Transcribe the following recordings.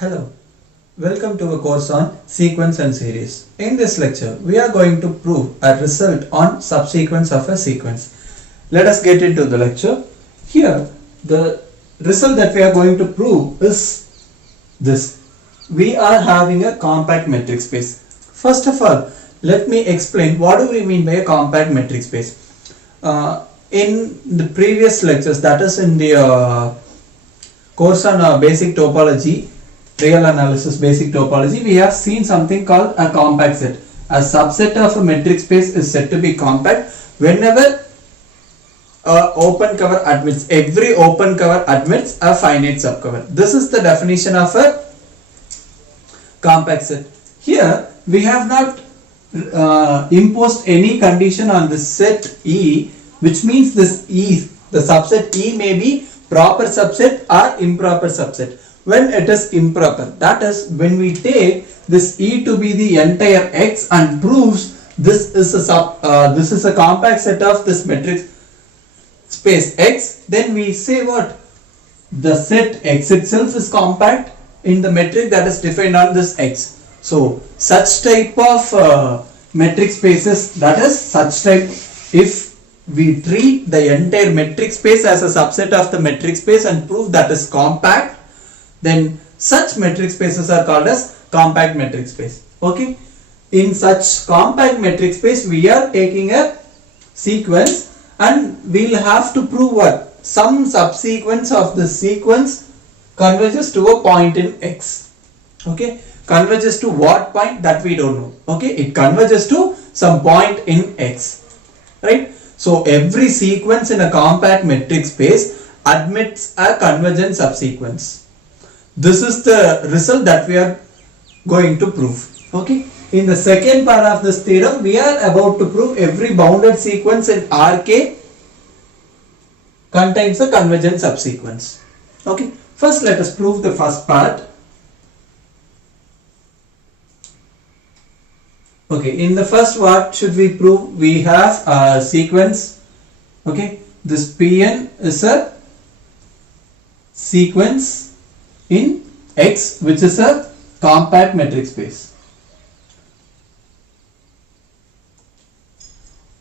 Hello, welcome to a course on sequence and series. In this lecture, we are going to prove a result on subsequence of a sequence. Let us get into the lecture. Here, the result that we are going to prove is this. We are having a compact metric space. First of all, let me explain what do we mean by a compact metric space. In the previous lectures, that is in the course on basic topology, real analysis basic topology, we have seen something called a compact set. A subset of a metric space is said to be compact whenever open cover admits, every open cover admits a finite subcover. This is the definition of a compact set. Here we have not imposed any condition on this set E, which means this E, the subset E may be proper subset or improper subset. When it is improper, that is when we take this E to be the entire X and proves this is a compact set of this metric space X, then we say what? The set X itself is compact in the metric that is defined on this X. So such type of metric spaces, that is such type, if we treat the entire metric space as a subset of the metric space and prove that is compact, then such metric spaces are called as compact metric space. Okay, in such compact metric space we are taking a sequence and we'll have to prove what? Some subsequence of the sequence converges to a point in X. Okay, converges to what point? That we don't know. Okay, it converges to some point in X, right? So every sequence in a compact metric space admits a convergent subsequence. This is the result that we are going to prove. Okay. In the second part of this theorem, we are about to prove every bounded sequence in Rk contains a convergent subsequence. Okay. First, let us prove the first part. Okay. In the first, what should we prove? We have a sequence. Okay. This Pn is a sequence in X, which is a compact metric space.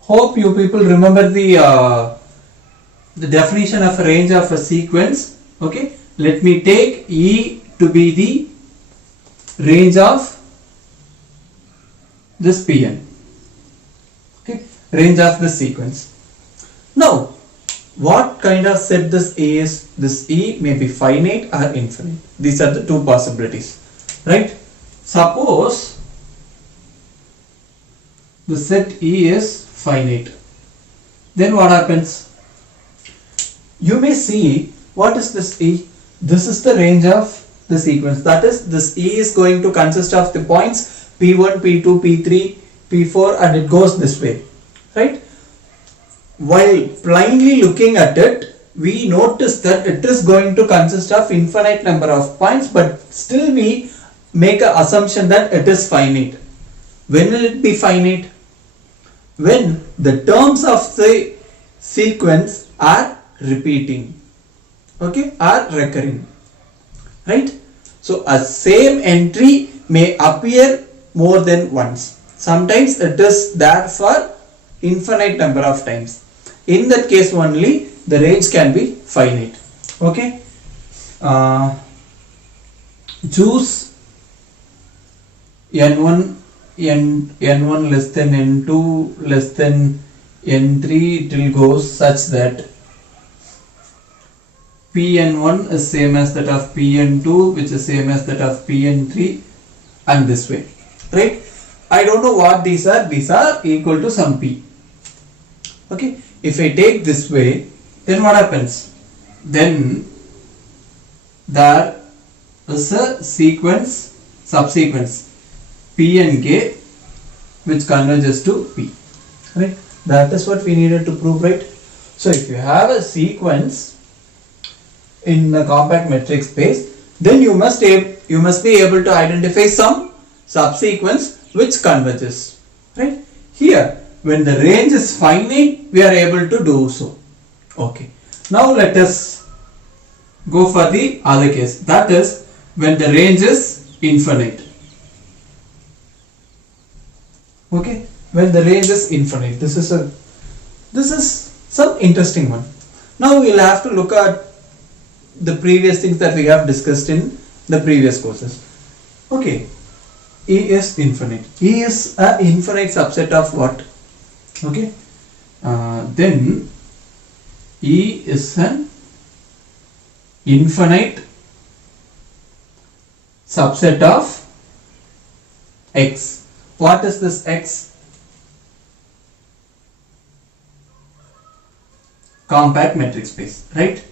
Hope you people remember the definition of a range of a sequence. Okay, let me take E to be the range of this Pn. Okay, range of this sequence. Now, what kind of set this E is? This E may be finite or infinite. These are the two possibilities, right? Suppose the set E is finite. Then what happens? You may see, what is this E? This is the range of the sequence. That is, this E is going to consist of the points P1, P2, P3, P4 and it goes this way, right? While blindly looking at it, we notice that it is going to consist of infinite number of points, but still we make an assumption that it is finite. When will it be finite? When the terms of the sequence are repeating, okay, are recurring, right? So a same entry may appear more than once. Sometimes it is there for infinite number of times. In that case only the range can be finite. Okay, choose n1 n1 less than n2 less than n3 till goes such that Pn1 is same as that of Pn2, which is same as that of Pn3, and this way, right? I don't know what these are equal to some P. Okay, if I take this way, then what happens? Then there is a sequence, subsequence P and K which converges to P, right? That is what we needed to prove, right? So if you have a sequence in a compact metric space, then you must be able to identify some subsequence which converges, right? Here, when the range is finite, we are able to do so. Okay. Now let us go for the other case. That is, when the range is infinite. Okay, when the range is infinite. This is some interesting one. Now we'll have to look at the previous things that we have discussed in the previous courses. Okay, E is infinite. E is an infinite subset of what? Okay, then E is an infinite subset of X. What is this X? Compact metric space, right?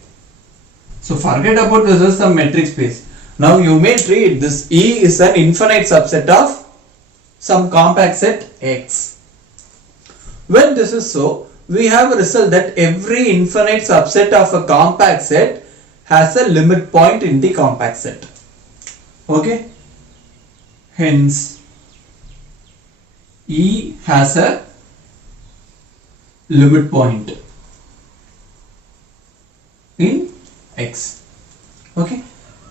So forget about this is some metric space. Now you may treat this E is an infinite subset of some compact set X. When this is so, we have a result that every infinite subset of a compact set has a limit point in the compact set. Okay? Hence, E has a limit point in X. Okay?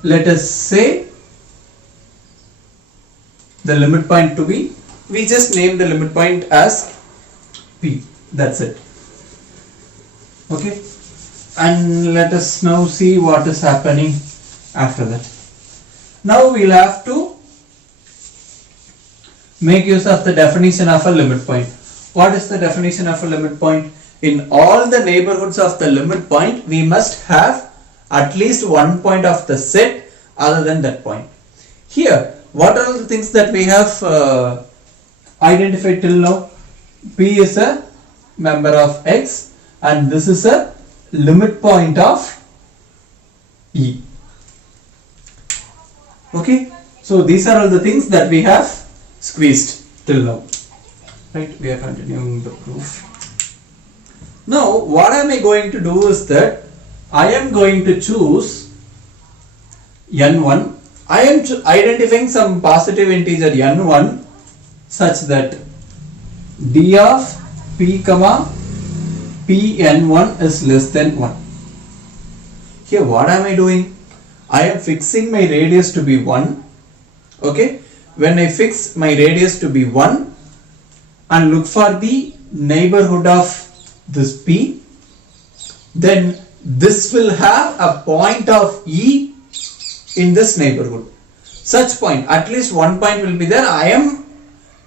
Let us say the limit point to be, we just name the limit point as P. That's it. Okay? And let us now see what is happening after that. Now we'll have to make use of the definition of a limit point. What is the definition of a limit point? In all the neighborhoods of the limit point, we must have at least one point of the set other than that point. Here, what are the things that we have identified till now? P is a member of X and this is a limit point of E. Okay, so these are all the things that we have squeezed till now. Right, we are continuing the proof. Now, what am I going to do is that I am going to choose n1. I am identifying some positive integer n1 such that d of p comma pn1 is less than 1. Here, what am I doing? I am fixing my radius to be 1. Okay, when I fix my radius to be 1 and look for the neighborhood of this P, then this will have a point of E in this neighborhood. Such point, at least one point will be there. I am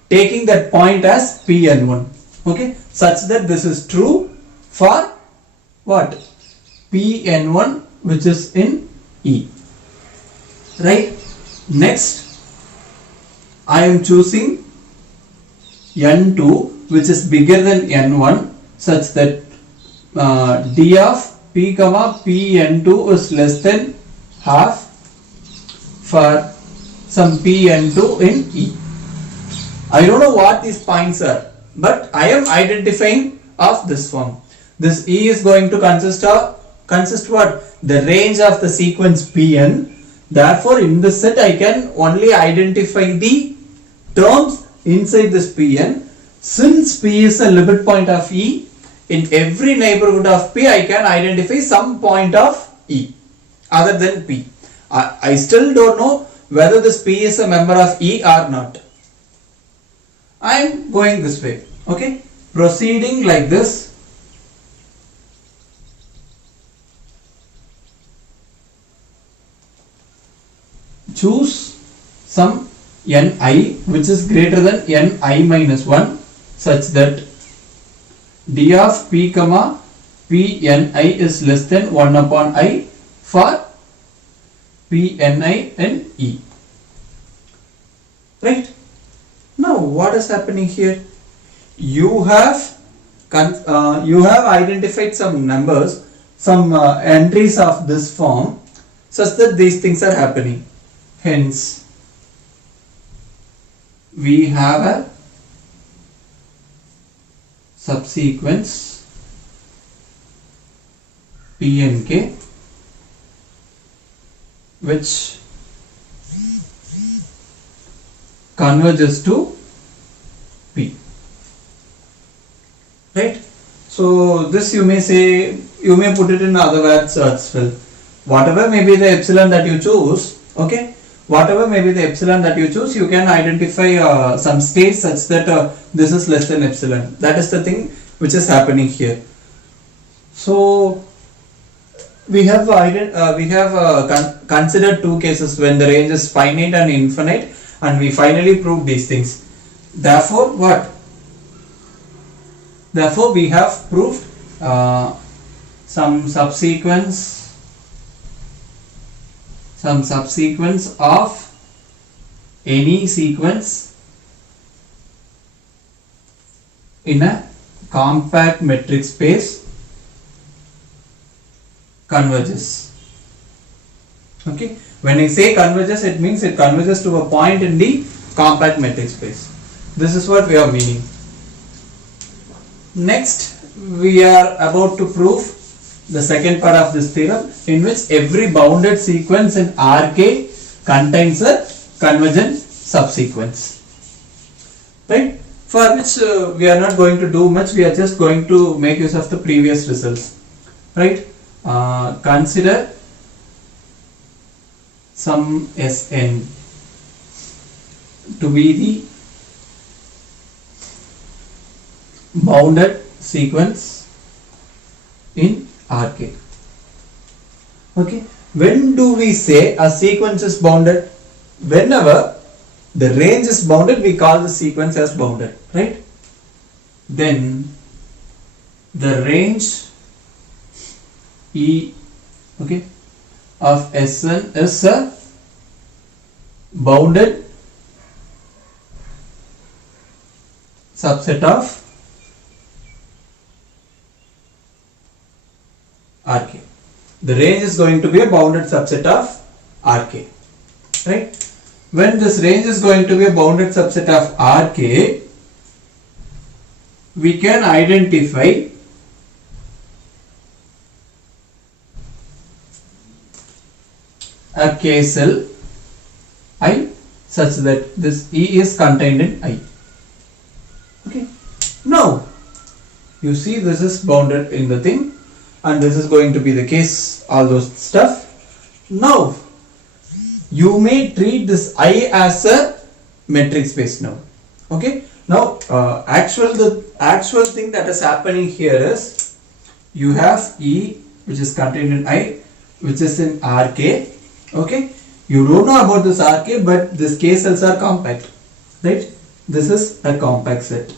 taking that point as Pn1. Okay, such that this is true for what? Pn1 which is in E. Right? Next, I am choosing n2 which is bigger than n1 such that d of p comma pn2 is less than half for some pn2 in E. I don't know what these points are, but I am identifying of this form. This E is going to consist what? The range of the sequence Pn. Therefore, in this set I can only identify the terms inside this Pn. Since P is a limit point of E, in every neighborhood of P I can identify some point of E other than P. I still don't know whether this P is a member of E or not. I am going this way. Okay, proceeding like this. Choose some ni which is greater than ni minus 1 such that d of p comma pni is less than 1 upon I for pni and E. Right? Now what is happening here? You have identified some numbers, some entries of this form such that these things are happening. Hence, we have a subsequence Pnk which converges to P. Right? So this you may say, you may put it in other words as well. Whatever may be the epsilon that you choose, okay, whatever may be the epsilon that you choose, you can identify some state such that this is less than epsilon. That is the thing which is happening here. So we have considered two cases when the range is finite and infinite, and we finally proved these things. Therefore, what? Therefore, we have proved some subsequence of any sequence in a compact metric space converges. Okay, when I say converges, it means it converges to a point in the compact metric space. This is what we are meaning. Next, we are about to prove the second part of this theorem, in which every bounded sequence in Rk contains a convergent subsequence. Right? For which we are not going to do much, we are just going to make use of the previous results. Right? Consider some Sn to be the bounded sequence in Rk. Okay, when do we say a sequence is bounded? Whenever the range is bounded, we call the sequence as bounded, right? Then the range E, okay, of Sn is a bounded subset of Rk. The range is going to be a bounded subset of Rk, right? When this range is going to be a bounded subset of Rk, we can identify a K cell I such that this E is contained in I. Okay. Now, you see this is bounded in the thing, and this is going to be the case, all those stuff. Now, you may treat this I as a metric space now. Okay. Now, the actual thing that is happening here is you have E which is contained in I, which is in Rk. Okay. You don't know about this Rk, but these K cells are compact, right? This is a compact set.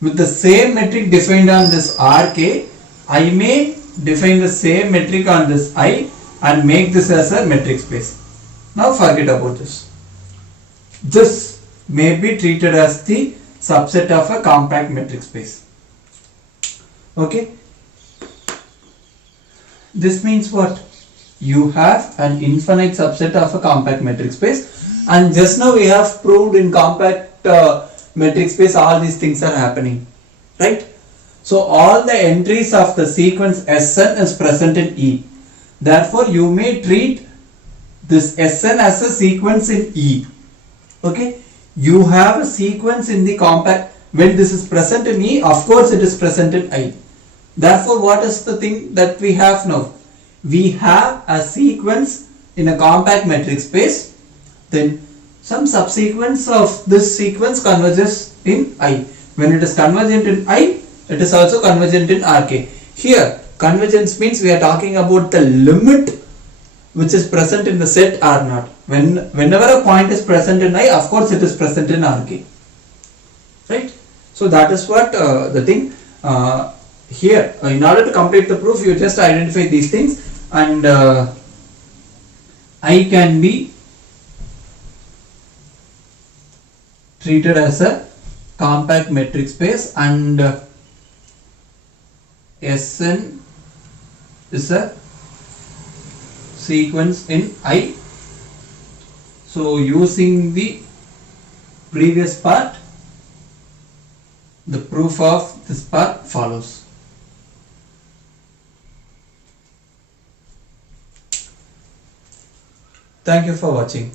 With the same metric defined on this Rk, I may define the same metric on this I and make this as a metric space. Now forget about this. This may be treated as the subset of a compact metric space. Okay. This means what? You have an infinite subset of a compact metric space, and just now we have proved in compact metric space all these things are happening, right? So all the entries of the sequence Sn is present in E. Therefore, you may treat this Sn as a sequence in E. Okay, you have a sequence in the compact. When this is present in E, of course it is present in I. Therefore, what is the thing that we have now? We have a sequence in a compact metric space, then some subsequence of this sequence converges in I. When it is convergent in I, it is also convergent in Rk. Here, convergence means we are talking about the limit which is present in the set R0. Whenever a point is present in I, of course it is present in Rk. Right? So that is what the thing. Here, in order to complete the proof, you just identify these things, and I can be treated as a compact metric space, and Sn is a sequence in I. So using the previous part, the proof of this part follows. Thank you for watching.